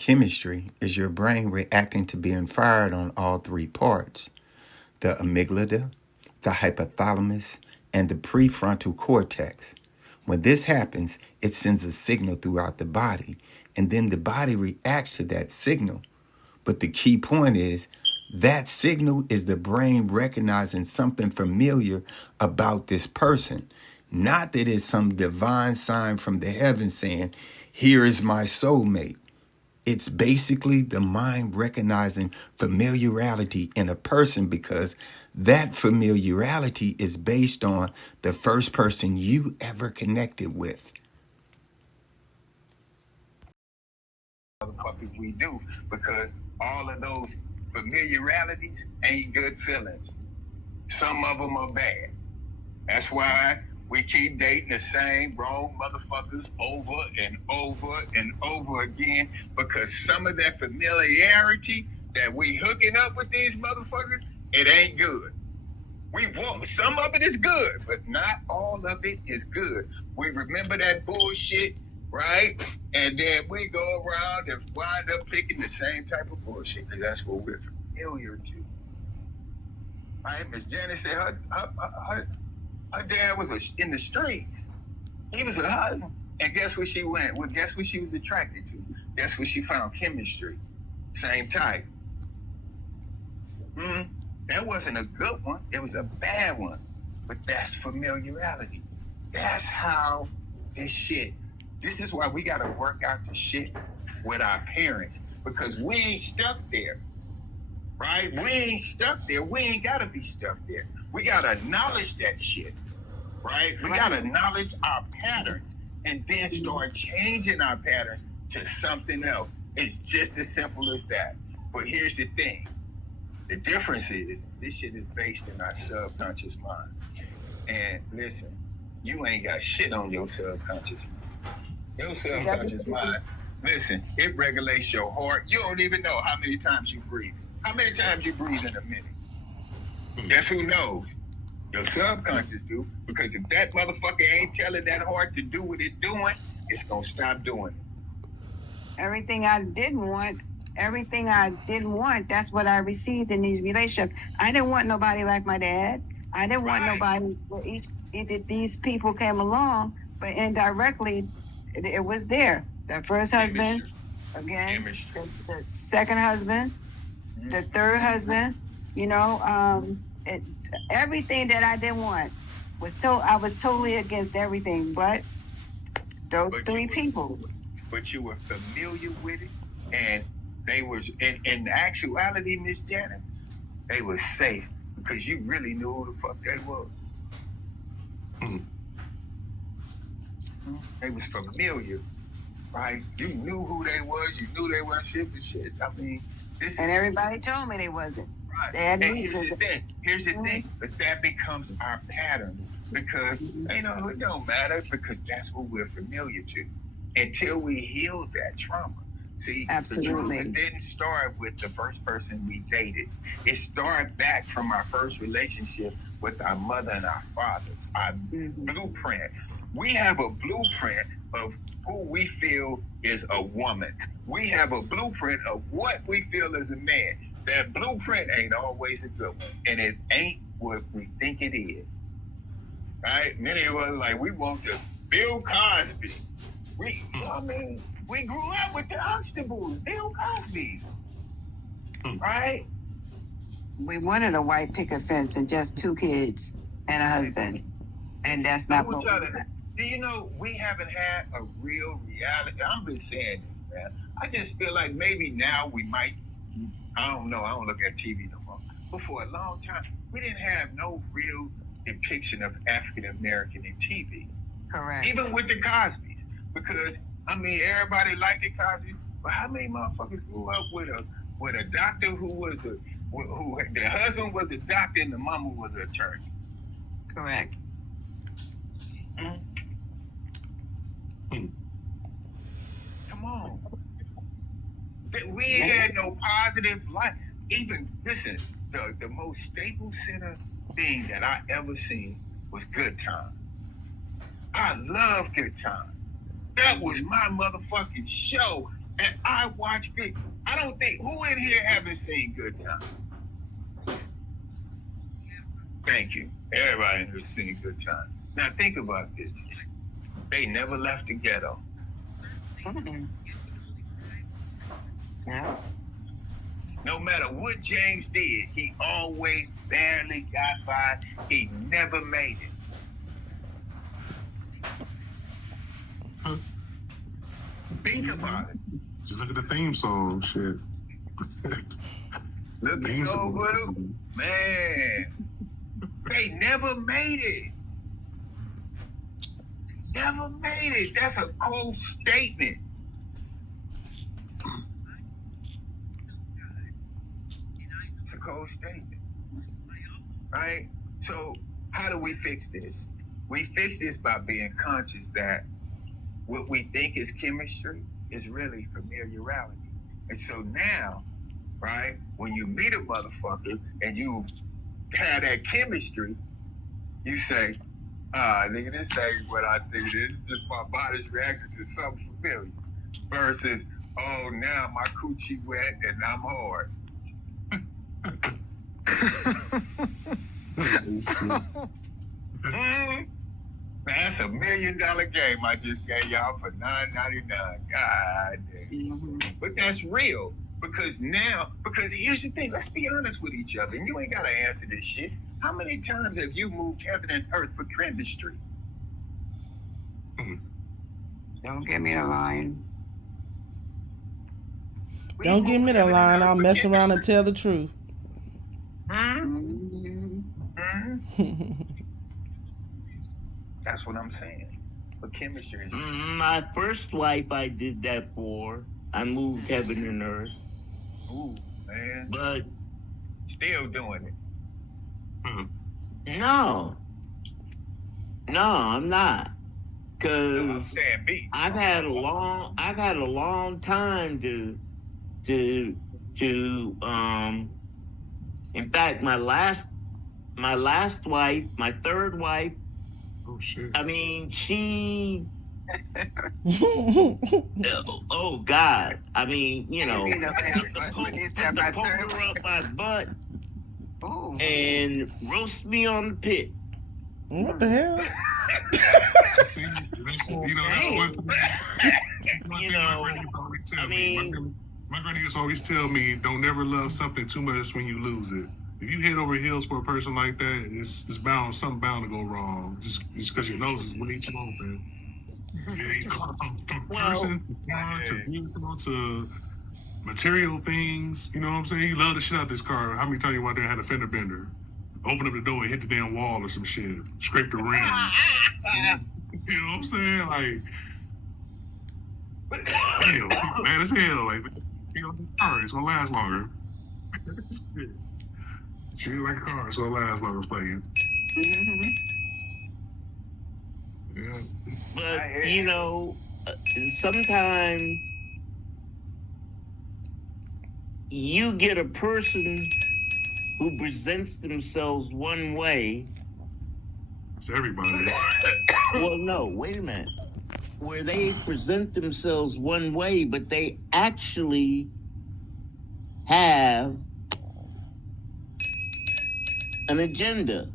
Chemistry is your brain reacting to being fired on all three parts: the amygdala, the hypothalamus, and the prefrontal cortex. When this happens, it sends a signal throughout the body, and then the body reacts to that signal. But the key point is that signal is the brain recognizing something familiar about this person. Not that it's some divine sign from the heavens saying, here is my soulmate. It's basically the mind recognizing familiarity in a person because that familiarity is based on the first person you ever connected with. Motherfuckers we do, because all of those familiarities ain't good feelings. Some of them are bad. That's why we keep dating the same wrong motherfuckers over and over and over again, because some of that familiarity that we hooking up with these motherfuckers, it ain't good. We want some of it is good, but not all of it is good. We remember that bullshit, right? And then we go around and wind up picking the same type of bullshit because that's what we're familiar to. Right? Miss Janet said her dad was in the streets. He was a husband. And guess where she went? Well, guess what she was attracted to? Guess what she found? Chemistry. Same type. That wasn't a good one. It was a bad one. But that's familiarity. That's how this is why we got to work out the shit with our parents, because we ain't stuck there, right? We ain't stuck there. We ain't got to be stuck there. We got to acknowledge that shit, right? We got to acknowledge our patterns and then start changing our patterns to something else. It's just as simple as that. But here's the thing. The difference is this shit is based in our subconscious mind. And listen, you ain't got shit on your subconscious mind. Your subconscious mind, listen, it regulates your heart. You don't even know how many times you breathe. How many times you breathe in a minute? Guess who knows? Your subconscious do. Because if that motherfucker ain't telling that heart to do what it's doing, it's going to stop doing it. Everything I didn't want, that's what I received in these relationships. I didn't want nobody like my dad. I didn't want nobody. These people came along, but indirectly, it was there. The first husband, again, the second husband, the third husband. Everything that I didn't want I was totally against everything, but those three people. But you were familiar with it, and they was in actuality, Miss Janet, they was safe because you really knew who the fuck they was. They was familiar, right? You knew who they was. You knew they weren't shit for shit. I mean, everybody told me they wasn't. Right. And here's the thing. But that becomes our patterns because it don't matter, because that's what we're familiar to until we heal that trauma. See, absolutely. The trauma didn't start with the first person we dated. It started back from our first relationship with our mother and our fathers, our blueprint. We have a blueprint of who we feel is a woman. We have a blueprint of what we feel is a man. That blueprint ain't always a good one, and it ain't what we think it is. Right? Many of us we want to Bill Cosby. We grew up with the Huxtables, Bill Cosby. Right? We wanted a white picket fence and just 2 kids and a husband. And that's not what we want. Do you know we haven't had a real reality? I'm just saying this, man. I just feel like maybe now we might. I don't know. I don't look at TV no more. But for a long time, we didn't have no real depiction of African American in TV. Correct. Even with the Cosbys, because everybody liked the Cosby, but how many motherfuckers grew up with a doctor who the husband was a doctor and the mama was an attorney? Correct. Come on. We ain't had no positive life. Even, listen, the most staple center thing that I ever seen was Good Time. I love Good Time. That was my motherfucking show. And I watch people. I don't think, who in here haven't seen Good Time? Thank you. Everybody in here seen Good Time. Now think about this. They never left the ghetto. Mm-mm. Yeah. No matter what James did, he always barely got by. He never made it. Think about it. Just look at the theme song, shit. Look Theme at song. Goldwater. Man, they never made it. Never made it. That's a cold statement. It's a cold statement. Right? So how do we fix this? We fix this by being conscious that what we think is chemistry is really familiarity. And so now, right, when you meet a motherfucker and you have that chemistry, you say, nigga, this ain't what I think it is. It's just my body's reaction to something familiar. Versus, oh, now my coochie wet and I'm hard. That's $1 million game I just gave y'all for $9.99. God damn. Mm-hmm. But that's real. Because here's the thing, let's be honest with each other. And you ain't gotta answer this shit. How many times have you moved heaven and earth for chemistry? Don't give me the line. We Don't give moved me the heaven and line. earth I'll for mess around and chemistry. tell the truth. That's what I'm saying. But chemistry is My first wife I did that for. I moved heaven and earth. ooh, man. But Still doing it. no, I'm not. No, I'm Cause saying me. I've had a long time to in fact my last wife, my third wife, Oh shit. I mean she oh God. I mean, you know, You know, put the when you said my third poker up my butt Ooh. and roast me on the pit. What the hell? See, that's one thing. That's one thing You my know, granny used to always tell I me. mean- My granny used to always tell me, don't never love something too much when you lose it. If you head over heels for a person like that, it's something bound to go wrong. Just because your nose is way too open. You go from person to car to vehicle to material things. You know what I'm saying? You love the shit out of this car. How many times you went there and had a fender bender? Open up the door and hit the damn wall or some shit. Scrape the rim. You know what I'm saying? Like, damn, mad as hell. Like, you know, car, it's gonna last longer. She like a car, it's gonna last longer playing. Mhm. Yeah. But you know, sometimes you get a person who presents themselves one way. It's everybody. Well, no, wait a minute. Where they present themselves one way, but they actually have an agenda.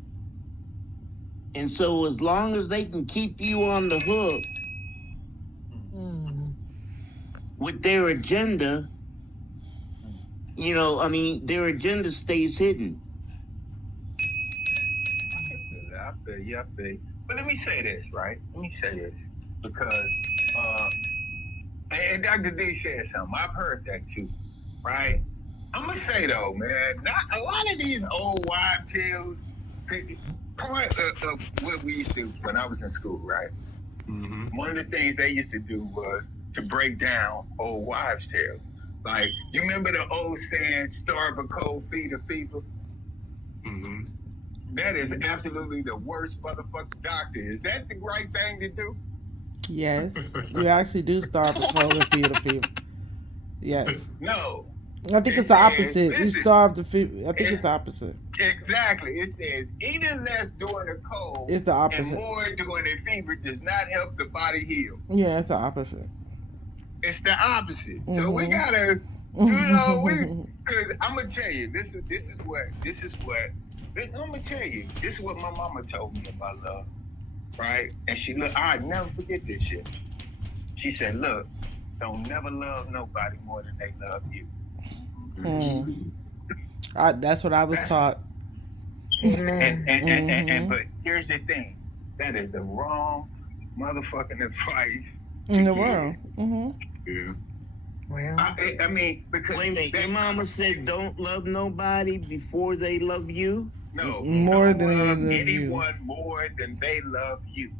And so as long as they can keep you on the hook with their agenda, you know, I mean, their agenda stays hidden. I feel you. But let me say this, right? Because, and Dr. D said something. I've heard that too, right? I'm going to say though, man, not a lot of these old wives' tales, part of what we used to, when I was in school, right? Mm-hmm. One of the things they used to do was to break down old wives' tales. Like, you remember the old saying, starve a cold feed of people? Mm-hmm. That is absolutely the worst motherfucking doctor. Is that the right thing to do? Yes. You actually do starve the cold and feed the people. Yes. No. I think it's the opposite. You starve the few. I think it's the opposite. Exactly. It says eating less during the cold It's the and opposite. more during the fever does not help the body heal. Yeah, it's the opposite. It's the opposite. So we gotta, because I'm gonna tell you, this is what I'm gonna tell you. This is what my mama told me about love, right? And I never forget this shit. She said, "Look, don't never love nobody more than they love you." That's what I was taught. And but here's the thing, that is the wrong motherfucking advice In the world. Yeah. Well, I mean, because Wait a minute, your mama said don't love nobody before they love you? no, More don't than they love love you. anyone more than they love you,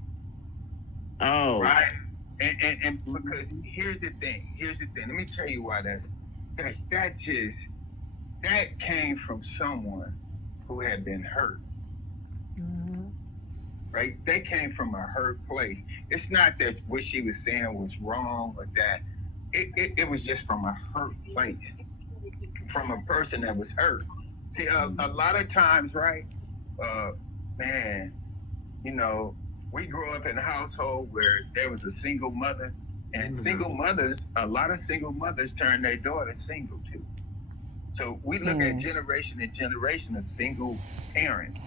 Oh. right? And because here's the thing. Let me tell you why that came from someone who had been hurt. Right? They came from a hurt place. It's not that what she was saying was wrong or that. It was just from a hurt place, from a person that was hurt. See, a lot of times, right, man, we grew up in a household where there was a single mother, and a lot of single mothers turn their daughters single too. So we look at generation and generation of single parents,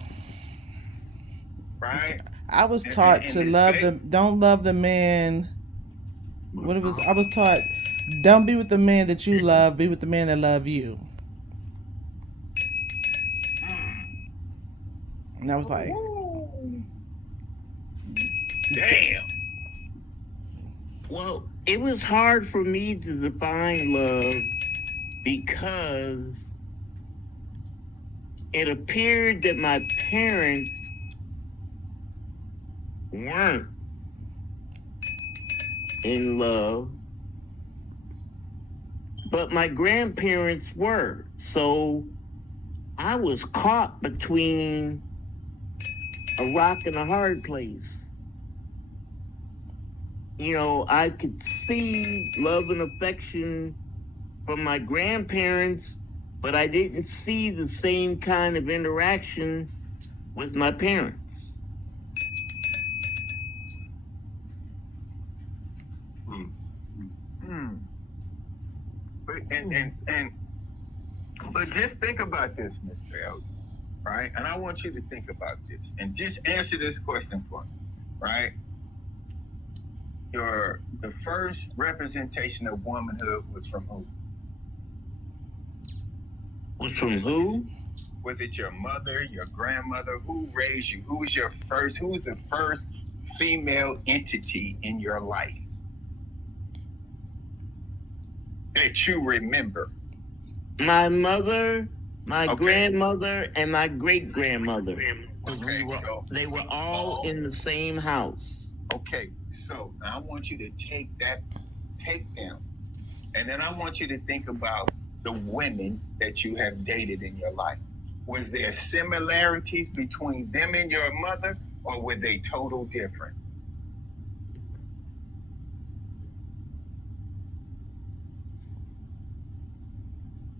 right? I was taught to don't love the man. I was taught, don't be with the man that you love, be with the man that love you. And I was like, damn. Well, it was hard for me to define love because it appeared that my parents weren't in love, but my grandparents were. So I was caught between a rock and a hard place. I could see love and affection from my grandparents, but I didn't see the same kind of interaction with my parents. But just think about this, Mr. Elder, right? And I want you to think about this and just answer this question for me, right? The first representation of womanhood was from who? Was from who? Was it your mother, your grandmother? Who raised you? Who was the first female entity in your life that you remember? My mother, my grandmother, and my great-grandmother. Okay, they were all in the same house. Okay, so I want you to take them, and then I want you to think about the women that you have dated in your life. Was there similarities between them and your mother, or were they total different?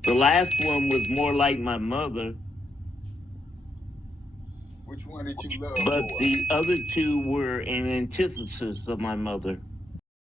The last one was more like my mother. Which one did you love But more? the other two were an antithesis of my mother.